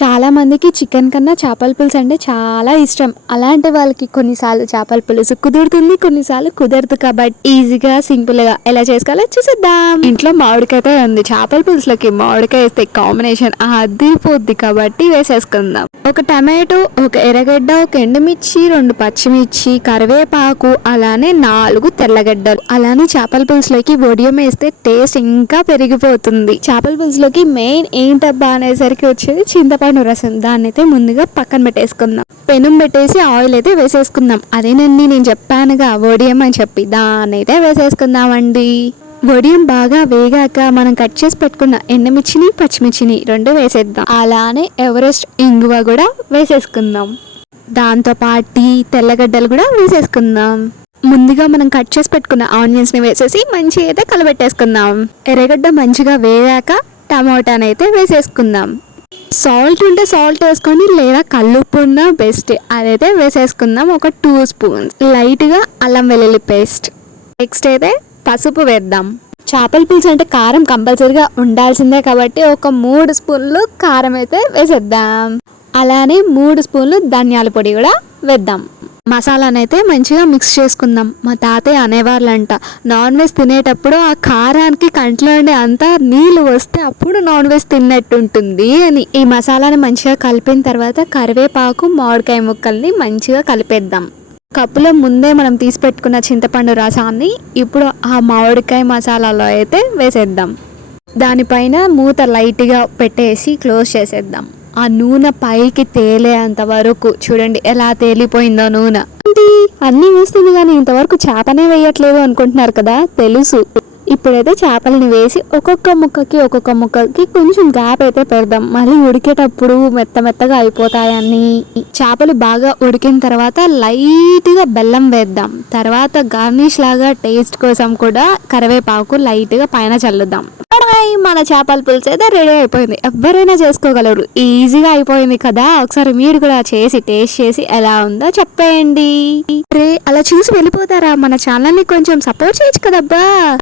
చాలా మందికి చికెన్ కన్నా చేపల పులుసు అంటే చాలా ఇష్టం. అలాంటి వాళ్ళకి కొన్నిసార్లు చేపల పులుసు కుదురుతుంది, కొన్నిసార్లు కుదరదు. కాబట్టి ఈజీగా సింపుల్ గా ఎలా చేసుకోవాలో చూసేద్దాం. ఇంట్లో మామిడికాయ ఉంది, చేపల పులుసులోకి మామిడికాయ వేస్తే కాంబినేషన్ అదిరిపోద్ది. కాబట్టి వేసేసుకుందాం. ఒక టమాటో, ఒక ఎర్రగడ్డ, ఒక ఎండుమిర్చి, 2 పచ్చిమిర్చి, కరివేపాకు, అలానే 4 తెల్లగడ్డలు. అలానే చేపల పులుసులోకి వడియం వేస్తే టేస్ట్ ఇంకా పెరిగిపోతుంది. చేపల పులుసులోకి మెయిన్ ఏంటబ్బా అనేసరికి వచ్చేది చింతపండు రసం. దాన్ని అయితే ముందుగా పక్కన పెట్టేసుకుందాం. పెనం పెట్టేసి ఆయిల్ అయితే వేసేసుకుందాం. అదేనండి నేను చెప్పానుగా వడియం అని చెప్పి, దాన్ని అయితే వేసేసుకుందామండి. వడియం బాగా వేగాక మనం కట్ చేసి పెట్టుకున్న ఎండుమిర్చిని, పచ్చిమిర్చిని 2 వేసేద్దాం. అలానే ఎవరెస్ట్ ఇంగువ కూడా వేసేసుకుందాం. దాంతో పాటు తెల్లగడ్డలు కూడా వేసేసుకుందాం. ముందుగా మనం కట్ చేసి పెట్టుకున్న ఆనియన్స్ ని వేసేసి మంచిగా అయితే కలబెట్టేసుకుందాం. ఎర్రగడ్డ మంచిగా వేగాక టమాటాని అయితే వేసేసుకుందాం. సాల్ట్ ఉంటే సాల్ట్ వేసుకొని, లేదా కల్లుప్పు ఉన్న బెస్ట్, అదైతే వేసేసుకుందాం. ఒక 2 స్పూన్స్ లైట్గా అల్లం వెల్లుల్లి పేస్ట్. నెక్స్ట్ అయితే పసుపు వేద్దాం. చేపల పులుసు అంటే కారం కంపల్సరీగా ఉండాల్సిందే కాబట్టి ఒక 3 స్పూన్లు కారం అయితే వేసేద్దాం. అలానే 3 స్పూన్లు ధనియాల పొడి కూడా వేద్దాం. మసాలానైతే మంచిగా మిక్స్ చేసుకుందాం. మా తాతయ్య అనేవాళ్ళంట, నాన్ వెజ్ తినేటప్పుడు ఆ కారానికి కంట్లోనే అంతా నీళ్ళు వస్తే అప్పుడు నాన్ వెజ్ తిన్నట్టు ఉంటుంది అని. ఈ మసాలాని మంచిగా కలిపిన తర్వాత కరివేపాకు, మామిడికాయ ముక్కల్ని మంచిగా కలిపేద్దాం. కప్పులో ముందే మనం తీసి పెట్టుకున్న చింతపండు రసాన్ని ఇప్పుడు ఆ మామిడికాయ మసాలాలో అయితే వేసేద్దాం. దానిపైన మూత లైట్గా పెట్టేసి క్లోజ్ చేసేద్దాం. ఆ నూనె పైకి తేలేంత వరకు చూడండి ఎలా తేలిపోయిందో నూనె. అన్నీ వేస్తుంది కానీ ఇంతవరకు చేపనే వేయట్లేదు అనుకుంటున్నారు కదా, తెలుసు. ఇప్పుడైతే చేపలని వేసి ఒక్కొక్క ముక్కకి కొంచెం గ్యాప్ అయితే పెడదాం. మళ్ళీ ఉడికేటప్పుడు మెత్తగా అయిపోతాయని. చేపలు బాగా ఉడికిన తర్వాత లైట్గా బెల్లం వేద్దాం. తర్వాత గార్నిష్ లాగా టేస్ట్ కోసం కూడా కరివేపాకు లైట్గా పైన చల్లుదాం. మన చేపల పులుసు అయితే రెడీ అయిపోయింది. ఎవరైనా చేసుకోగలరు, ఈజీగా అయిపోయింది కదా. ఒకసారి మీరు కూడా చేసి టేస్ట్ చేసి ఎలా ఉందో చెప్పేయండి. అలా చూసి వెళ్ళిపోతారా? మన ఛానల్ని కొంచెం సపోర్ట్ చేయొచ్చు కదబ్బా.